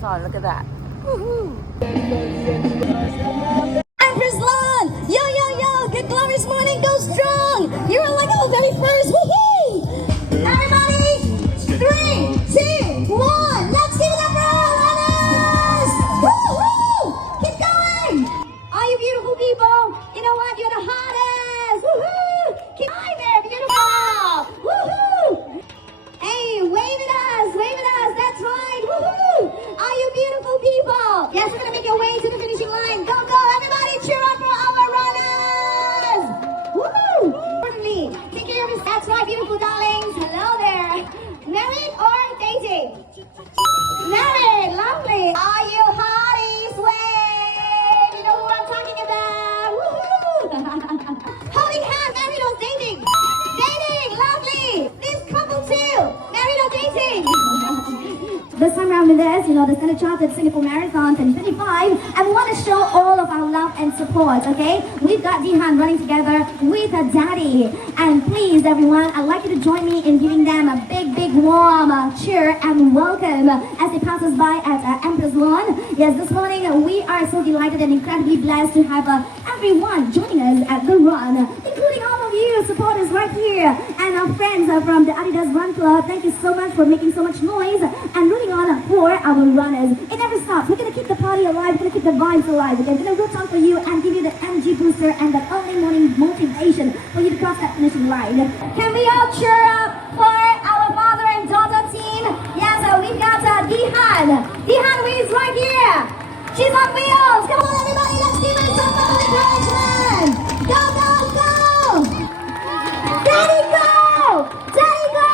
lights on. Look at that. Woohoo! Empress Lawn! Yo, yo, yo! Good glorious morning, go strong! You're like our very first. Woohoo! Everybody, 3, 2, 1. Let's give it up for our runners! Woohoo! Keep going! All you beautiful people, you know what? You're the hottest! Woohoo! Keep on there, beautiful! Woohoo! Hey, wave at us! Wave at us! That's right! Woohoo! All you beautiful people! Yes, we're gonna make your way to the finishing line. Go, go! Everybody, cheer up for our runners! Woohoo! Importantly, take care of your. That's right, beautiful darlings. Hello there. Married or dating? Married. Lovely. Are you hotties? Wait. You know who I'm talking about? Woohoo! Holding hands. Married or dating? Dating. Lovely. This couple too. Married or dating? This time around with us, you know, the Standard Chartered Singapore Marathon 2025, and we want to show all of our love and support, okay? We've got Dihan running together with her daddy. And please, everyone, I'd like you to join me in giving them a big, big warm cheer and welcome as they pass us by at Empress Lawn. Yes, this morning we are so delighted and incredibly blessed to have everyone joining us at the run, including all of you supporters right here and our friends from the Adidas Run Club. Thank you so much for making so much noise and rooting on for our runners. It never stops. We're going to keep the party alive. We're going to keep the vibes alive. Okay? We're going to root on for you and give you the MG booster and the early morning motivation for you to cross that finishing line. Can we all cheer up for our father and daughter team? Yes, we've got Dihan. Dihan is right here. She's on wheels. Come on, everybody. Let's give her some encouragement. Go, go, go. Daddy, go. Daddy, go.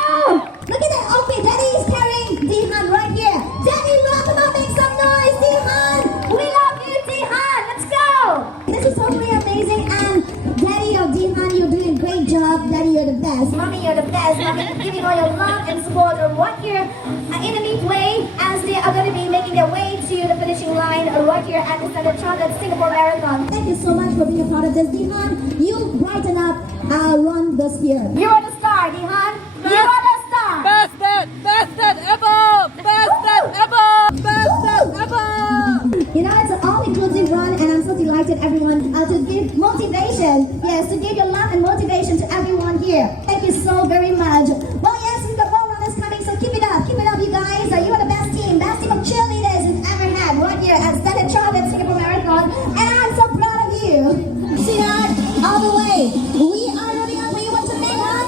Look at that outfit. Daddy is carrying Dihan right here. Daddy, run, come on, make some noise. Dihan, we love you, Dihan. Let's go. This is totally amazing. And Daddy or Dihan, you're doing a great job. Daddy, you're the best. Mommy, you're the best. Mommy, giving all your love and support right here in a neat way as they are going to be making their way to the finishing line right here at the Standard Chartered Singapore Marathon. Thank you so much for being a part of this, Dihan. You brighten up our run this year. You are the star, Dihan. You are the star. Best ever! Best ever! You know, it's an all-inclusive run, and I'm so delighted, everyone, to give motivation. Yes, to give your love and motivation to everyone here. Thank you so very much. Well, yes, we've got more runners coming, so keep it up, you guys. You are the best team of cheerleaders we've ever had right here at Standard Chartered Singapore Marathon, and I'm so proud of you. See that? All the way. We are running up for you. What's your name, hon?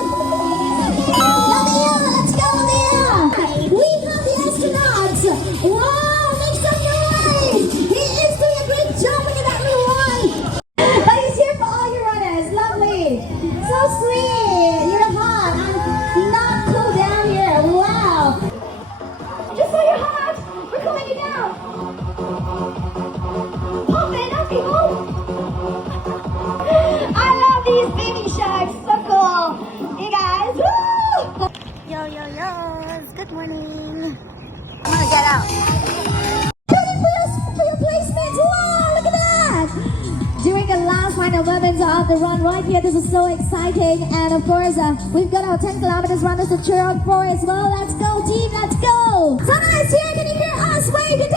Lamia, let's go, Lamia. We have the astronauts. Wow, make some noise. He is doing a great job. Look at that little one. But he's here for all your runners. Lovely. So sweet. You're hot. I'm not cool down here. Wow. Just so you're hot. We're cooling you down. Pump it up, people. I love these baby sharks. So cool. You guys. Woo! Yo, good morning. I'm gonna get out. For your placement. Wow, look at that. During the last final moments of the run right here, this is so exciting. And of course, we've got our 10 kilometers runners to cheer on for as well. Let's go, team. Let's go. Sana is here. Can you hear us? Wave.